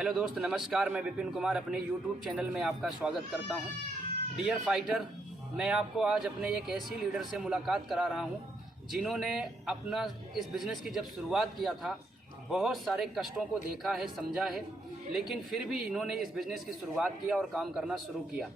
Hello दोस्त, नमस्कार। मैं विपिन कुमार अपने यूट्यूब चैनल में आपका स्वागत करता हूं। डियर फाइटर, मैं आपको आज अपने एक ऐसी लीडर से मुलाकात करा रहा हूं जिन्होंने अपना इस बिज़नेस की जब शुरुआत किया था बहुत सारे कष्टों को देखा है, समझा है, लेकिन फिर भी इन्होंने इस बिज़नेस की शुरुआत किया और काम करना शुरू किया।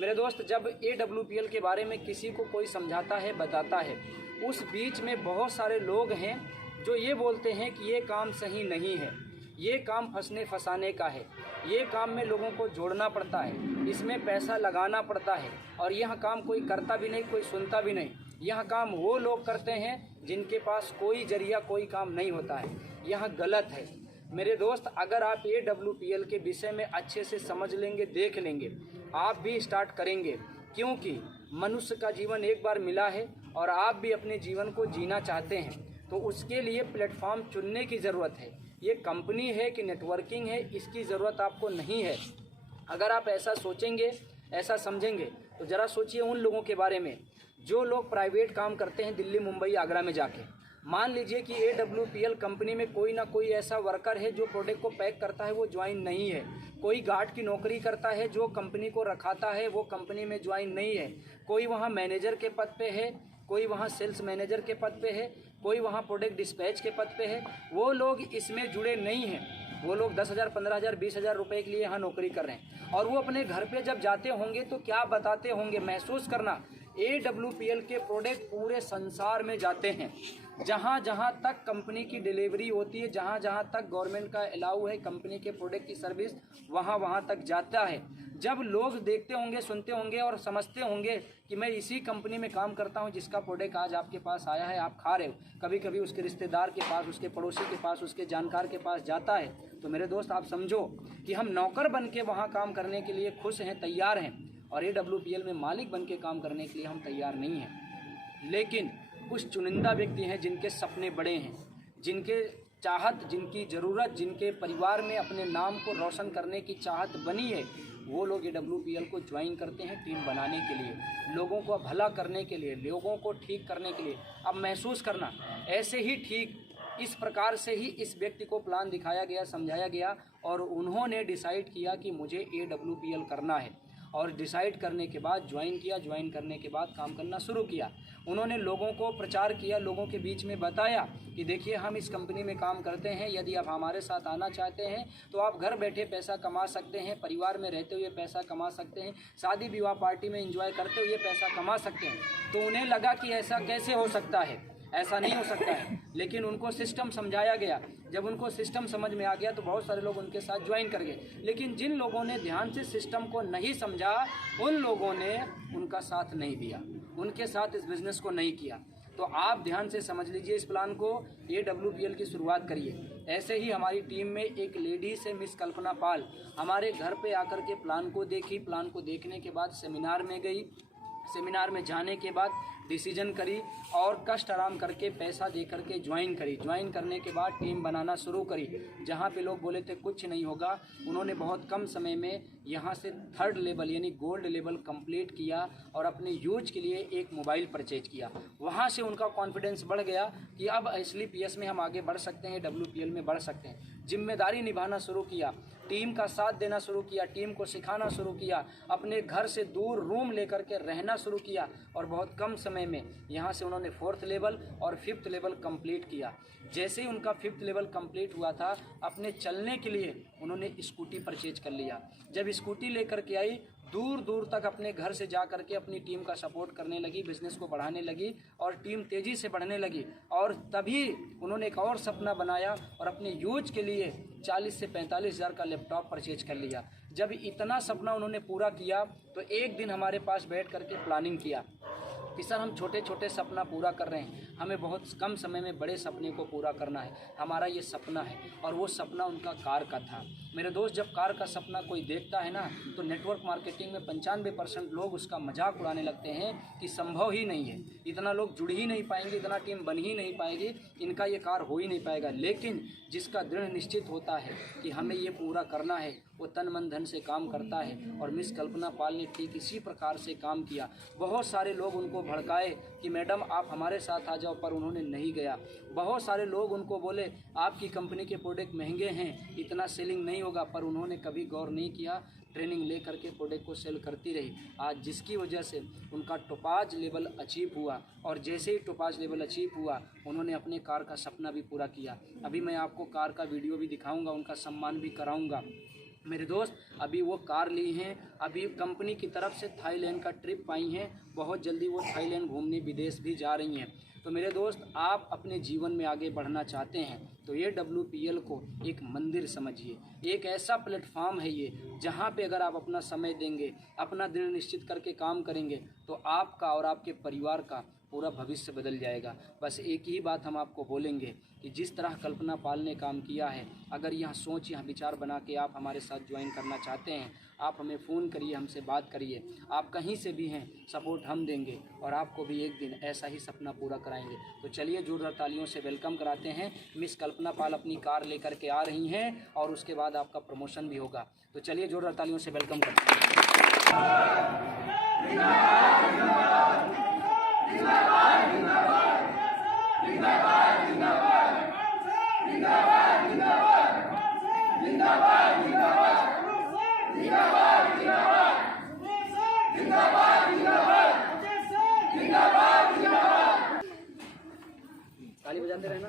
मेरे दोस्त, जब AWPL के बारे में किसी को कोई समझाता है, बताता है, उस बीच में बहुत सारे लोग हैं जो ये बोलते हैं कि ये काम सही नहीं है, ये काम फंसने फंसाने का है, ये काम में लोगों को जोड़ना पड़ता है, इसमें पैसा लगाना पड़ता है और यह काम कोई करता भी नहीं, कोई सुनता भी नहीं। यह काम वो लोग करते हैं जिनके पास कोई जरिया, कोई काम नहीं होता है। यह गलत है। मेरे दोस्त, अगर आप AWPL के विषय में अच्छे से समझ लेंगे, देख लेंगे, आप भी स्टार्ट करेंगे, क्योंकि मनुष्य का जीवन एक बार मिला है और आप भी अपने जीवन को जीना चाहते हैं, तो उसके लिए प्लेटफॉर्म चुनने की ज़रूरत है। ये कंपनी है कि नेटवर्किंग है, इसकी ज़रूरत आपको नहीं है। अगर आप ऐसा सोचेंगे, ऐसा समझेंगे, तो ज़रा सोचिए उन लोगों के बारे में जो लोग प्राइवेट काम करते हैं दिल्ली, मुंबई, आगरा में जाके। मान लीजिए कि AWPL कंपनी में कोई ना कोई ऐसा वर्कर है जो प्रोडक्ट को पैक करता है, वो ज्वाइन नहीं है। कोई गार्ड की नौकरी करता है जो कंपनी को रखाता है, वो कंपनी में ज्वाइन नहीं है। कोई वहाँ मैनेजर के पद पे है, कोई वहाँ सेल्स मैनेजर के पद पे है, कोई वहाँ प्रोडक्ट डिस्पैच के पद पे है। वो लोग इसमें जुड़े नहीं हैं। वो लोग 10,000, 15,000, 20,000 रुपये के लिए यहाँ नौकरी कर रहे हैं और वो अपने घर पे जब जाते होंगे तो क्या बताते होंगे। महसूस करना, AWPL के प्रोडक्ट पूरे संसार में जाते हैं। जहाँ जहाँ तक कंपनी की डिलीवरी होती है, जहाँ जहाँ तक गवर्नमेंट का अलाउ है कंपनी के प्रोडक्ट की सर्विस, वहाँ वहाँ तक जाता है। जब लोग देखते होंगे, सुनते होंगे और समझते होंगे कि मैं इसी कंपनी में काम करता हूँ जिसका प्रोडक्ट आज आपके पास आया है, आप खा रहे हो, कभी कभी उसके रिश्तेदार के पास, उसके पड़ोसी के पास, उसके जानकार के पास जाता है, तो मेरे दोस्त आप समझो कि हम नौकर बन के वहाँ काम करने के लिए खुश हैं, तैयार हैं, और AWPL में मालिक बन के काम करने के लिए हम तैयार नहीं हैं। लेकिन कुछ चुनिंदा व्यक्ति हैं जिनके सपने बड़े हैं, जिनके चाहत, जिनकी ज़रूरत, जिनके परिवार में अपने नाम को रोशन करने की चाहत बनी है, वो लोग AWPL को ज्वाइन करते हैं टीम बनाने के लिए, लोगों को भला करने के लिए, लोगों को ठीक करने के लिए। अब महसूस करना, ऐसे ही ठीक इस प्रकार से ही इस व्यक्ति को प्लान दिखाया गया, समझाया गया और उन्होंने डिसाइड किया कि मुझे AWPL करना है और डिसाइड करने के बाद ज्वाइन किया। ज्वाइन करने के बाद काम करना शुरू किया। उन्होंने लोगों को प्रचार किया, लोगों के बीच में बताया कि देखिए हम इस कंपनी में काम करते हैं, यदि आप हमारे साथ आना चाहते हैं तो आप घर बैठे पैसा कमा सकते हैं, परिवार में रहते हुए पैसा कमा सकते हैं, शादी विवाह पार्टी में एंजॉय करते हुए पैसा कमा सकते हैं। तो उन्हें लगा कि ऐसा कैसे हो सकता है, ऐसा नहीं हो सकता है। लेकिन उनको सिस्टम समझाया गया। जब उनको सिस्टम समझ में आ गया तो बहुत सारे लोग उनके साथ ज्वाइन कर गए। लेकिन जिन लोगों ने ध्यान से सिस्टम को नहीं समझा, उन लोगों ने उनका साथ नहीं दिया, उनके साथ इस बिज़नेस को नहीं किया। तो आप ध्यान से समझ लीजिए इस प्लान को, AWPL की शुरुआत करिए। ऐसे ही हमारी टीम में एक लेडी से मिस कल्पना पाल हमारे घर पे आकर के प्लान को देखी। प्लान को देखने के बाद सेमिनार में गई। सेमिनार में जाने के बाद डिसीजन करी और कष्ट आराम करके पैसा दे करके ज्वाइन करी। ज्वाइन करने के बाद टीम बनाना शुरू करी। जहाँ पे लोग बोले थे कुछ नहीं होगा, उन्होंने बहुत कम समय में यहाँ से 3rd लेवल यानी गोल्ड लेवल कंप्लीट किया और अपने यूज के लिए एक मोबाइल परचेज किया। वहाँ से उनका कॉन्फिडेंस बढ़ गया कि अब SLPS में हम आगे बढ़ सकते हैं, AWPL में बढ़ सकते हैं। जिम्मेदारी निभाना शुरू किया, टीम का साथ देना शुरू किया, टीम को सिखाना शुरू किया, अपने घर से दूर रूम लेकर के रहना शुरू किया और बहुत कम समय में यहाँ से उन्होंने 4th लेवल और 5th लेवल कंप्लीट किया। जैसे ही उनका 5th लेवल कंप्लीट हुआ था, अपने चलने के लिए उन्होंने स्कूटी परचेज कर लिया। जब स्कूटी लेकर के आई, दूर दूर तक अपने घर से जा करके अपनी टीम का सपोर्ट करने लगी, बिजनेस को बढ़ाने लगी और टीम तेज़ी से बढ़ने लगी। और तभी उन्होंने एक और सपना बनाया और अपने यूज के लिए 40 से 45 हज़ार का लैपटॉप परचेज कर लिया। जब इतना सपना उन्होंने पूरा किया तो एक दिन हमारे पास बैठ करके प्लानिंग किया कि सर हम छोटे छोटे सपना पूरा कर रहे हैं, हमें बहुत कम समय में बड़े सपने को पूरा करना है, हमारा ये सपना है। और वो सपना उनका कार का था। मेरे दोस्त, जब कार का सपना कोई देखता है ना, तो नेटवर्क मार्केटिंग में 95% लोग उसका मजाक उड़ाने लगते हैं कि संभव ही नहीं है, इतना लोग जुड़ ही नहीं पाएंगे, इतना टीम बन ही नहीं पाएगी, इनका ये कार हो ही नहीं पाएगा। लेकिन जिसका दृढ़ निश्चित होता है कि हमें ये पूरा करना है, वो तन मन धन से काम करता है। और मिस कल्पना पाल ने ठीक इसी प्रकार से काम किया। बहुत सारे लोग उनको उनको भड़काए कि मैडम आप हमारे साथ आ जाओ, पर उन्होंने नहीं गया। बहुत सारे लोग उनको बोले आपकी कंपनी के प्रोडक्ट महंगे हैं, इतना सेलिंग नहीं होगा, पर उन्होंने कभी गौर नहीं किया, ट्रेनिंग ले करके प्रोडक्ट को सेल करती रही। आज जिसकी वजह से उनका टोपाज लेवल अचीव हुआ, और जैसे ही टोपाज लेवल अचीव हुआ उन्होंने अपने कार का सपना भी पूरा किया। अभी मैं आपको कार का वीडियो भी दिखाऊंगा, उनका सम्मान भी कराऊंगा। मेरे दोस्त अभी वो कार ली हैं, अभी कंपनी की तरफ से थाईलैंड का ट्रिप आई हैं, बहुत जल्दी वो थाईलैंड घूमने विदेश भी जा रही हैं। तो मेरे दोस्त आप अपने जीवन में आगे बढ़ना चाहते हैं तो ये WPL को एक मंदिर समझिए, एक ऐसा प्लेटफॉर्म है ये जहाँ पे अगर आप अपना समय देंगे, अपना दृढ़ निश्चित करके काम करेंगे तो आपका और आपके परिवार का पूरा भविष्य बदल जाएगा। बस एक ही बात हम आपको बोलेंगे कि जिस तरह कल्पना पाल ने काम किया है, अगर यह सोच, यह विचार बना के आप हमारे साथ ज्वाइन करना चाहते हैं, आप हमें फ़ोन करिए, हमसे बात करिए। आप कहीं से भी हैं, सपोर्ट हम देंगे और आपको भी एक दिन ऐसा ही सपना पूरा कराएंगे। तो चलिए जोरदार तालियों से वेलकम कराते हैं। मिस कल्पना पाल अपनी कार लेकर के आ रही हैं और उसके बाद आपका प्रमोशन भी होगा। तो चलिए जोरदार तालियों से वेलकम करते हैं। ताली बजाते रहना।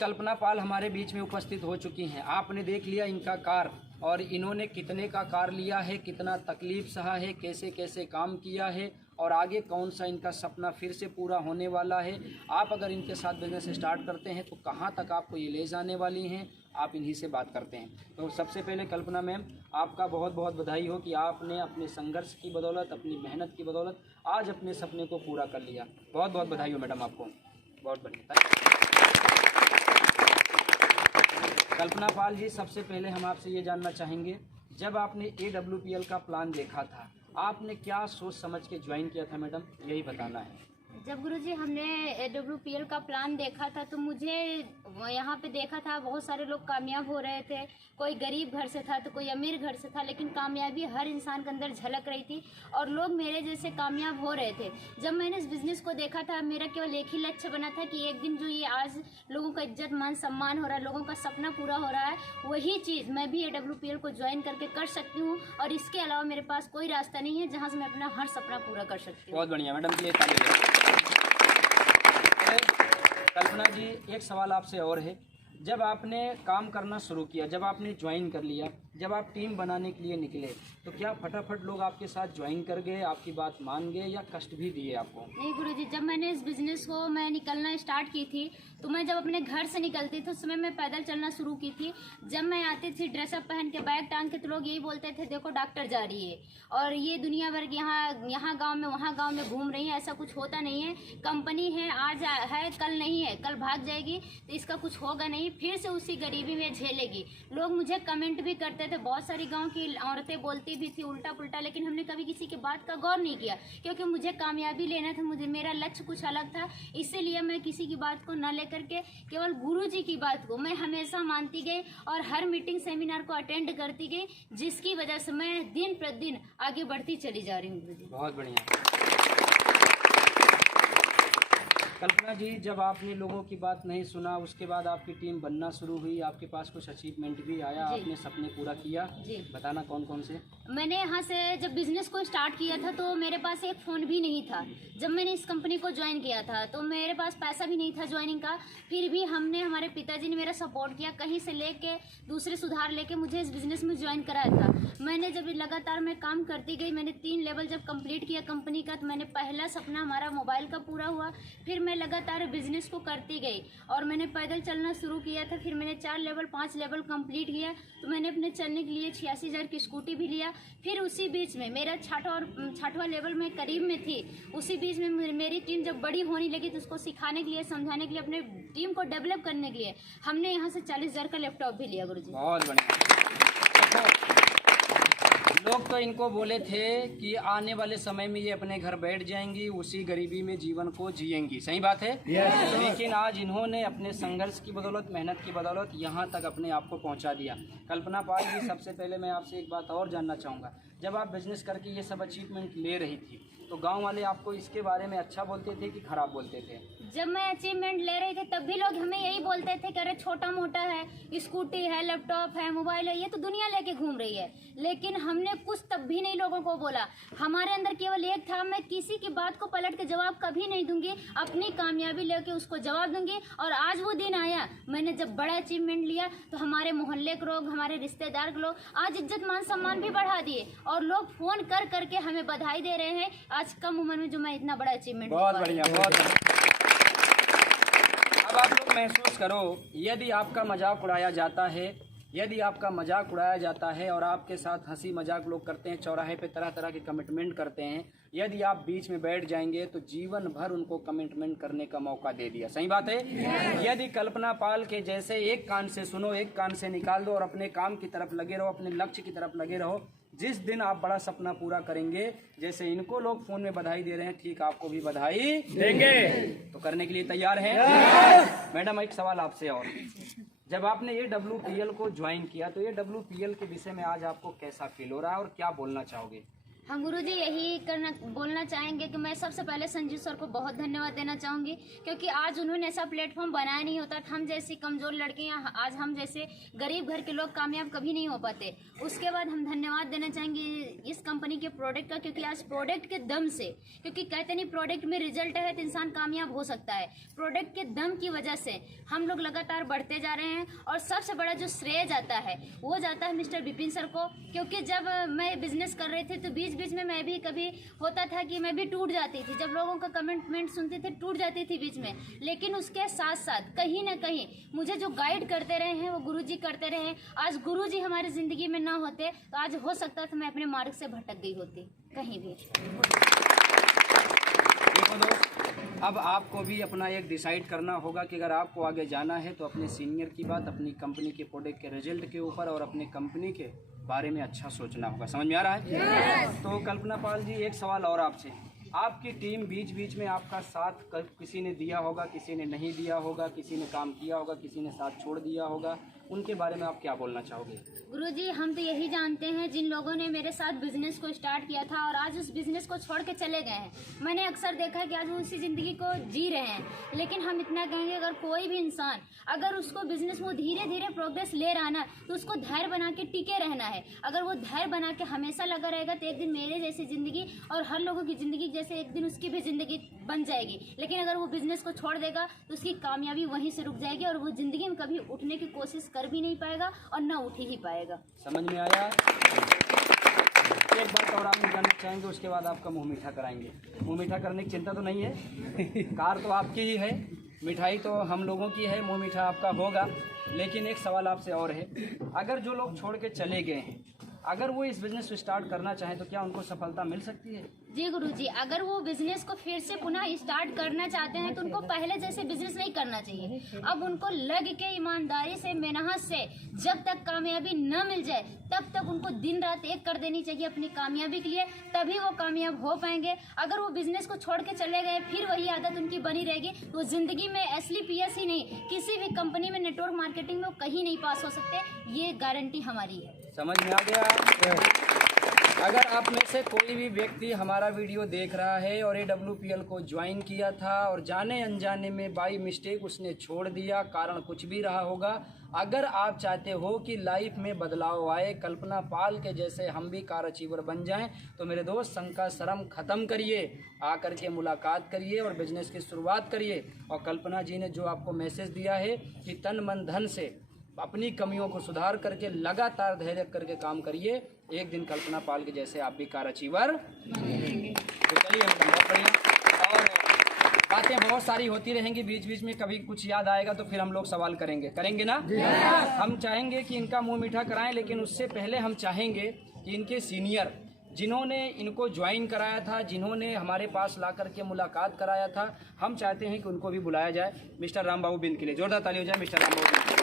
कल्पना पाल हमारे बीच में उपस्थित हो चुकी हैं। आपने देख लिया इनका कार, और इन्होंने कितने का कार लिया है, कितना तकलीफ सहा है, कैसे कैसे काम किया है, और आगे कौन सा इनका सपना फिर से पूरा होने वाला है। आप अगर इनके साथ बिजनेस स्टार्ट करते हैं तो कहाँ तक आपको ये ले जाने वाली हैं, आप इन्हीं से बात करते हैं। तो सबसे पहले कल्पना मैम, आपका बहुत बहुत बधाई हो कि आपने अपने संघर्ष की बदौलत, अपनी मेहनत की बदौलत आज अपने सपने को पूरा कर लिया। बहुत बहुत बधाई हो मैडम आपको, बहुत बढ़िया। कल्पना पाल जी, सबसे पहले हम आपसे ये जानना चाहेंगे, जब आपने AWPL का प्लान देखा था, आपने क्या सोच समझ के ज्वाइन किया था मैडम, यही बताना है। जब गुरुजी हमने AWPL का प्लान देखा था तो मुझे यहाँ पे देखा था बहुत सारे लोग कामयाब हो रहे थे, कोई गरीब घर से था तो कोई अमीर घर से था, लेकिन कामयाबी हर इंसान के अंदर झलक रही थी और लोग मेरे जैसे कामयाब हो रहे थे। जब मैंने इस बिज़नेस को देखा था, मेरा केवल एक ही लक्ष्य बना था कि एक दिन जो ये आज लोगों का इज्जत मान सम्मान हो रहा है, लोगों का सपना पूरा हो रहा है, वही चीज़ मैं भी AWPL को ज्वाइन करके कर सकती हूँ, और इसके अलावा मेरे पास कोई रास्ता नहीं है जहाँ से मैं अपना हर सपना पूरा कर सकती हूँ। बहुत बढ़िया मैडम, प्लीज कल्पना जी, एक सवाल आपसे और है, जब आपने काम करना शुरू किया, जब आपने ज्वाइन कर लिया, जब आप टीम बनाने के लिए निकले, तो क्या फटाफट लोग आपके साथ ज्वाइन कर गए, आपकी बात मान गए, या कष्ट भी दिए आपको? नहीं गुरुजी, जब मैंने इस बिज़नेस को मैं निकलना स्टार्ट की थी तो मैं जब अपने घर से निकलती थी उस समय मैं पैदल चलना शुरू की थी। जब मैं आती थी ड्रेसअप पहन के, बैग टांग के, तो लोग यही बोलते थे देखो डॉक्टर जा रही है, और ये दुनिया भर यहाँ गांव में वहाँ गांव में घूम रही है। ऐसा कुछ होता नहीं है, कंपनी है, आज है कल नहीं है, कल भाग जाएगी, तो इसका कुछ होगा नहीं, फिर से उसी गरीबी में झेलेगी। लोग मुझे कमेंट भी करते थे, बहुत सारी गाँव की औरतें बोलती भी थी उल्टा पुल्टा, लेकिन हमने कभी किसी की बात का गौर नहीं किया, क्योंकि मुझे कामयाबी लेना था, मुझे मेरा लक्ष्य कुछ अलग था। इसीलिए मैं किसी की बात को न करके केवल गुरुजी की बात को मैं हमेशा मानती गई और हर मीटिंग सेमिनार को अटेंड करती गई, जिसकी वजह से मैं दिन प्रतिदिन आगे बढ़ती चली जा रही हूँ गुरुजी। बहुत बढ़िया। कल्पना जी, जब आपने लोगों की बात नहीं सुना, उसके बाद आपकी टीम बनना शुरू हुई, आपके पास कुछ अचीवमेंट भी आया, आपने सपने पूरा किया जी, बताना कौन कौन से? मैंने यहाँ से जब बिजनेस को स्टार्ट किया था तो मेरे पास एक फ़ोन भी नहीं था। जब मैंने इस कंपनी को ज्वाइन किया था तो मेरे पास पैसा भी नहीं था ज्वाइनिंग का, फिर भी हमारे पिताजी ने मेरा सपोर्ट किया, कहीं से लेके दूसरे सुधार लेके मुझे इस बिज़नेस में ज्वाइन कराया था। मैंने जब लगातार मैं काम करती गई, मैंने 3 लेवल जब कंप्लीट किया कंपनी का, तो मैंने पहला सपना हमारा मोबाइल का पूरा हुआ, फिर मैं लगातार बिजनेस को करती गई और मैंने पैदल चलना शुरू किया था। फिर मैंने 4 लेवल 5 लेवल कंप्लीट किया, तो मैंने अपने चलने के लिए 86,000 की स्कूटी भी लिया। फिर उसी बीच में मेरा 6वां लेवल में करीब में थी, उसी बीच में मेरी टीम जब बड़ी होने लगी तो उसको सिखाने के लिए, समझाने के लिए, अपने टीम को डेवलप करने के लिए हमने यहाँ से 40,000 का लैपटॉप भी लिया गुरुजी। बहुत बढ़िया। लोग तो इनको बोले थे कि आने वाले समय में ये अपने घर बैठ जाएंगी, उसी गरीबी में जीवन को जिएंगी, सही बात है। लेकिन आज इन्होंने अपने संघर्ष की बदौलत, मेहनत की बदौलत यहाँ तक अपने आप को पहुँचा दिया। कल्पना पाल जी, सबसे पहले मैं आपसे एक बात और जानना चाहूँगा, जब आप बिजनेस करके ये सब अचीवमेंट ले रही थी तो गांव वाले आपको इसके बारे में अच्छा बोलते थे कि खराब बोलते थे? जब मैं अचीवमेंट ले रही थी तब भी लोग हमें यही बोलते थे कि अरे छोटा मोटा है, स्कूटी है, लैपटॉप है, मोबाइल है, ये तो दुनिया लेके घूम रही है। लेकिन हमने कुछ तब भी नहीं लोगों को बोला। हमारे अंदर केवल एक था, मैं किसी की बात को पलट के जवाब कभी नहीं दूंगी, अपनी कामयाबी लेके उसको जवाब दूंगी। और आज वो दिन आया, मैंने जब बड़ा अचीवमेंट लिया तो हमारे मोहल्ले के लोग, हमारे रिश्तेदार के लोग आज इज्जत मान सम्मान भी बढ़ा दिए और लोग फोन कर करके हमें बधाई दे रहे हैं आज कम उम्र में जो मैं इतना बड़ा अचीवमेंट। बहुत बढ़िया, बहुत बढ़िया। अब आप लोग महसूस करो, यदि आपका मजाक उड़ाया जाता है, यदि आपका मजाक उड़ाया जाता है और आपके साथ हंसी मजाक लोग करते हैं, चौराहे पे तरह तरह के कमिटमेंट करते हैं, यदि आप बीच में बैठ जाएंगे तो जीवन भर उनको कमिटमेंट करने का मौका दे दिया, सही बात है। यदि कल्पना पाल के जैसे एक कान से सुनो, एक कान से निकाल दो और अपने काम की तरफ लगे रहो, अपने लक्ष्य की तरफ लगे रहो, जिस दिन आप बड़ा सपना पूरा करेंगे, जैसे इनको लोग फोन में बधाई दे रहे हैं, ठीक आपको भी बधाई देंगे। तो करने के लिए तैयार हैं? मैडम, एक सवाल आपसे और, जब आपने ये WPL को ज्वाइन किया तो ये WPL के विषय में आज आपको कैसा फील हो रहा है और क्या बोलना चाहोगे? हम गुरुजी यही बोलना चाहेंगे कि मैं सबसे पहले संजीव सर को बहुत धन्यवाद देना चाहूँगी, क्योंकि आज उन्होंने ऐसा प्लेटफॉर्म बनाया नहीं होता। हम जैसी कमज़ोर लड़कियाँ, आज हम जैसे गरीब घर के लोग कामयाब कभी नहीं हो पाते। उसके बाद हम धन्यवाद देना चाहेंगे इस कंपनी के प्रोडक्ट का, क्योंकि आज प्रोडक्ट के दम से, क्योंकि कहते नहीं प्रोडक्ट में रिजल्ट है तो इंसान कामयाब हो सकता है, प्रोडक्ट के दम की वजह से हम लोग लगातार बढ़ते जा रहे हैं। और सबसे बड़ा जो श्रेय जाता है वो जाता है मिस्टर विपिन सर को, क्योंकि जब मैं बिजनेस कर रही थी तो बीच में मैं भी कभी होता था कि मैं भी टूट जाती थी, जब लोगों का कमिटमेंट सुनते थे टूट जाती थी बीच में। लेकिन उसके साथ साथ कहीं ना कहीं मुझे जो गाइड करते रहे हैं वो गुरुजी करते रहे हैं। आज गुरुजी हमारी जिंदगी में ना होते तो आज हो सकता था मैं अपने मार्ग से भटक गई होती कहीं भी। देखो दोस्त, अब आपको भी अपना एक डिसाइड करना होगा कि अगर आपको आगे जाना है तो अपने सीनियर की बात, अपनी कंपनी के प्रोडक्ट के रिजल्ट के ऊपर और अपने कंपनी के बारे में अच्छा सोचना होगा। समझ में आ रहा है? तो कल्पना पाल जी, एक सवाल और आपसे, आपकी टीम बीच बीच में आपका साथ किसी ने दिया होगा, किसी ने नहीं दिया होगा, किसी ने काम किया होगा, किसी ने साथ छोड़ दिया होगा, उनके बारे में आप क्या बोलना चाहोगे? गुरुजी, हम तो यही जानते हैं जिन लोगों ने मेरे साथ बिजनेस को स्टार्ट किया था और आज उस बिजनेस को छोड़ के चले गए हैं, मैंने अक्सर देखा है कि आज वो उसी ज़िंदगी को जी रहे हैं। लेकिन हम इतना कहेंगे, अगर कोई भी इंसान अगर उसको बिजनेस में धीरे धीरे प्रोग्रेस ले रहा ना तो उसको धैर्य बना के टिके रहना है। अगर वो धैर्य बना के हमेशा लगा रहेगा तो एक दिन मेरे जैसी ज़िंदगी और हर लोगों की ज़िंदगी जैसे एक दिन उसकी भी ज़िंदगी बन जाएगी। लेकिन अगर वो बिजनेस को छोड़ देगा तो उसकी कामयाबी वहीं से रुक जाएगी और वो ज़िंदगी में कभी उठने की कोशिश कर भी नहीं पाएगा और ना उठ ही पाएगा। समझ में आया? एक बात और आप जानना चाहेंगे, उसके बाद आपका मुंह मीठा कराएंगे। मुंह मीठा करने की चिंता तो नहीं है, कार तो आपकी ही है, मिठाई तो हम लोगों की है, मुंह मीठा आपका होगा। लेकिन एक सवाल आपसे और है, अगर जो लोग छोड़ के चले गए हैं, अगर वो इस बिजनेस को स्टार्ट करना चाहें तो क्या उनको सफलता मिल सकती है? जी गुरुजी, अगर वो बिजनेस को फिर से पुनः स्टार्ट करना चाहते हैं तो उनको पहले जैसे बिजनेस नहीं करना चाहिए। अब उनको लग के ईमानदारी से, मेहनत से जब तक कामयाबी न मिल जाए तब तक उनको दिन रात एक कर देनी चाहिए अपनी कामयाबी के लिए, तभी वो कामयाब हो पाएंगे। अगर वो बिजनेस को छोड़ के चले गए फिर वही आदत उनकी बनी रहेगी तो जिंदगी में SLPS ही नहीं, किसी भी कंपनी में नेटवर्क मार्केटिंग में वो कहीं नहीं पास हो सकते, ये गारंटी हमारी है। समझ में आ गया? अगर आप में से कोई भी व्यक्ति हमारा वीडियो देख रहा है और AWPL को ज्वाइन किया था और जाने अनजाने में बाई मिस्टेक उसने छोड़ दिया, कारण कुछ भी रहा होगा, अगर आप चाहते हो कि लाइफ में बदलाव आए, कल्पना पाल के जैसे हम भी कार अचीवर बन जाएं, तो मेरे दोस्त शंका शर्म ख़त्म करिए, आकर के मुलाकात करिए और बिजनेस की शुरुआत करिए। और कल्पना जी ने जो आपको मैसेज दिया है कि तन मन धन से अपनी कमियों को सुधार करके लगातार धैर्य करके काम करिए, एक दिन कल्पना पाल के जैसे आप भी कार अचीवर। तो चलिए, बहुत बढ़िया। और बातें बहुत सारी होती रहेंगी, बीच बीच में कभी कुछ याद आएगा तो फिर हम लोग सवाल करेंगे ना। हम चाहेंगे कि इनका मुंह मीठा कराएं, लेकिन उससे पहले हम चाहेंगे कि इनके सीनियर जिन्होंने इनको ज्वाइन कराया था, जिन्होंने हमारे पास ला करके मुलाकात कराया था, हम चाहते हैं कि उनको भी बुलाया जाए। मिस्टर राम बाबू बिंद के लिए जोरदार ताली हो जाए। मिस्टर राम बाबू बिंद,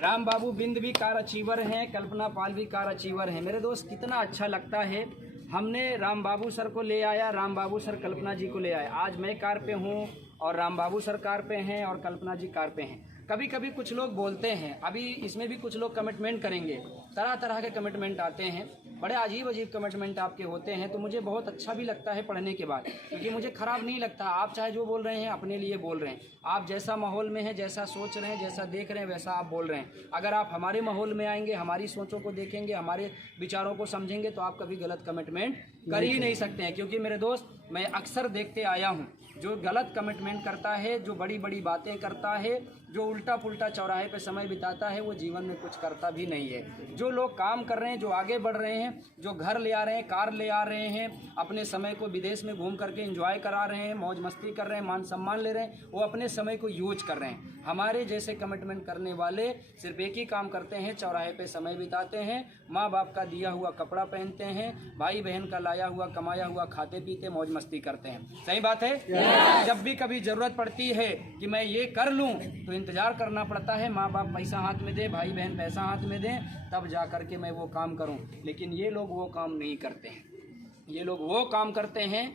राम बाबू बिंद भी कार अचीवर हैं, कल्पना पाल भी कार अचीवर हैं। मेरे दोस्त कितना अच्छा लगता है, हमने राम बाबू सर को ले आया, राम बाबू सर कल्पना जी को ले आए। आज मैं कार पे हूँ और राम बाबू सर कार पे हैं और कल्पना जी कार पे हैं। कभी कभी कुछ लोग बोलते हैं, अभी इसमें भी कुछ लोग कमिटमेंट करेंगे, तरह तरह के कमिटमेंट आते हैं, बड़े अजीब अजीब कमिटमेंट आपके होते हैं। तो मुझे बहुत अच्छा भी लगता है पढ़ने के बाद, क्योंकि मुझे ख़राब नहीं लगता। आप चाहे जो बोल रहे हैं अपने लिए बोल रहे हैं, आप जैसा माहौल में हैं, जैसा सोच रहे हैं, जैसा देख रहे हैं, वैसा आप बोल रहे हैं। अगर आप हमारे माहौल में आएंगे, हमारी सोचों को देखेंगे, हमारे विचारों को समझेंगे, तो आप कभी गलत कमिटमेंट कर ही नहीं सकते हैं। क्योंकि मेरे दोस्त, मैं अक्सर देखते आया हूँ, जो गलत कमिटमेंट करता है, जो बड़ी बड़ी बातें करता है, जो उल्टा पुल्टा चौराहे पे समय बिताता है, वो जीवन में कुछ करता भी नहीं है। जो लोग काम कर रहे हैं, जो आगे बढ़ रहे हैं, जो घर ले आ रहे हैं, कार ले आ रहे हैं, अपने समय को विदेश में घूम करके एंजॉय करा रहे हैं, मौज मस्ती कर रहे हैं, मान सम्मान ले रहे हैं, वो अपने समय को यूज कर रहे हैं। हमारे जैसे कमिटमेंट करने वाले सिर्फ एक ही काम करते हैं, चौराहे पे समय बिताते हैं, माँ बाप का दिया हुआ कपड़ा पहनते हैं, भाई बहन का लाया हुआ कमाया हुआ खाते पीते मौज मस्ती करते हैं। सही बात है। जब भी कभी जरूरत पड़ती है कि मैं ये कर लूँ, तो इंतजार करना पड़ता है, माँ बाप पैसा हाथ में दे, भाई बहन पैसा हाथ में दें, तब जा करके मैं वो काम करूँ। लेकिन ये लोग वो काम नहीं करते हैं। ये लोग वो काम करते हैं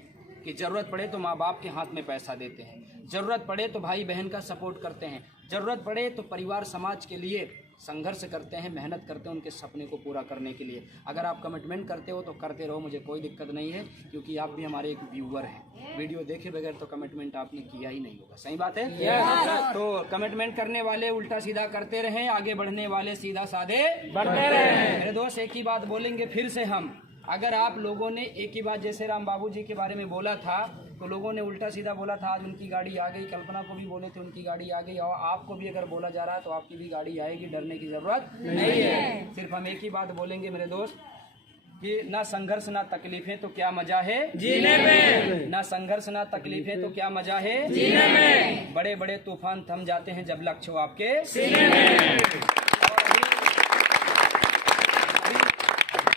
कि ज़रूरत पड़े तो माँ बाप के हाथ में पैसा देते हैं, ज़रूरत पड़े तो भाई बहन का सपोर्ट करते हैं, ज़रूरत पड़े तो परिवार समाज के लिए संघर्ष करते हैं, मेहनत करते हैं उनके सपने को पूरा करने के लिए। अगर आप कमिटमेंट करते हो तो करते रहो, मुझे कोई दिक्कत नहीं है, क्योंकि आप भी हमारे एक व्यूअर हैं। वीडियो देखे बगैर तो कमिटमेंट आपने किया ही नहीं होगा। सही बात है। तो कमिटमेंट करने वाले उल्टा सीधा करते रहें, आगे बढ़ने वाले सीधा साधे बढ़ते रहें। मेरे दोस्त, एक ही बात बोलेंगे फिर से हम, अगर आप लोगों ने एक ही बात, जैसे राम बाबू जी के बारे में बोला था, तो लोगों ने उल्टा सीधा बोला था, आज उनकी गाड़ी आ गई, कल्पना को भी बोले थे उनकी गाड़ी आ गई, और आपको भी अगर बोला जा रहा है तो आपकी भी गाड़ी आएगी, डरने की जरूरत नहीं है। सिर्फ हम एक ही बात बोलेंगे मेरे दोस्त, कि ना संघर्ष ना तकलीफें तो क्या मजा है जीने में, ना संघर्ष ना तकलीफें तो क्या मजा है जीने में, बड़े बड़े तूफान थम जाते हैं जब लक्ष्य हो आपके सीने में।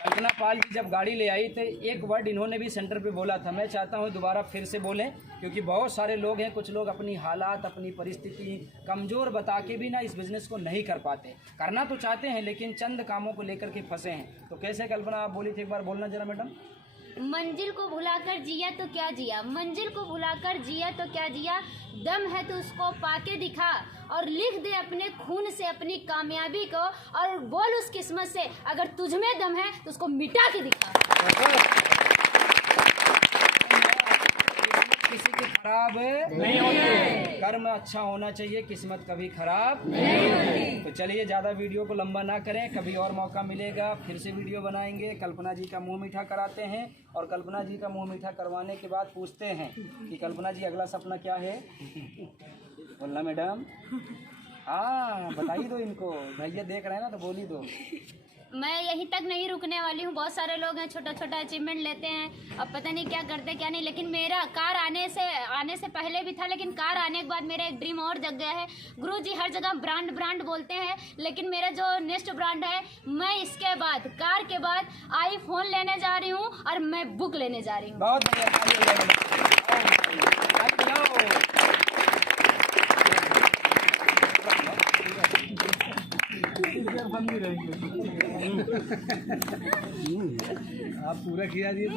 कल्पना पाल जी जब गाड़ी ले आई तो एक वर्ड इन्होंने भी सेंटर पे बोला था, मैं चाहता हूँ दोबारा फिर से बोलें, क्योंकि बहुत सारे लोग हैं, कुछ लोग अपनी हालात, अपनी परिस्थिति कमज़ोर बता के भी ना इस बिज़नेस को नहीं कर पाते। करना तो चाहते हैं लेकिन चंद कामों को लेकर के फंसे हैं। तो कैसे कल्पना आप बोली थी, एक बार बोलना जरा मैडम। मंजिल को भुलाकर जिया तो क्या जिया, मंजिल को भुलाकर जिया तो क्या जिया, दम है तो उसको पाके दिखा, और लिख दे अपने खून से अपनी कामयाबी को, और बोल उस किस्मत से अगर तुझ में दम है तो उसको मिटा के दिखा। किसी की खराब नहीं होती, कर्म अच्छा होना चाहिए, किस्मत कभी खराब नहीं होती। तो चलिए ज़्यादा वीडियो को लंबा ना करें, कभी और मौका मिलेगा फिर से वीडियो बनाएंगे। कल्पना जी का मुंह मीठा कराते हैं, और कल्पना जी का मुंह मीठा करवाने के बाद पूछते हैं कि कल्पना जी अगला सपना क्या है। बोलना मैडम, हाँ बताइए दो इनको, भैया देख रहे हैं ना तो बोली दो। मैं यहीं तक नहीं रुकने वाली हूँ। बहुत सारे लोग हैं छोटा छोटा अचीवमेंट लेते हैं, अब पता नहीं क्या करते क्या नहीं, लेकिन मेरा कार आने से पहले भी था, लेकिन कार आने के बाद मेरा एक ड्रीम और जग गया है। गुरुजी हर जगह ब्रांड ब्रांड बोलते हैं, लेकिन मेरा जो नेक्स्ट ब्रांड है, मैं इसके बाद कार के बाद आईफोन लेने जा रही हूँ और मैं बुक लेने जा रही हूँ। बहुत आप पूरा किया दिए तो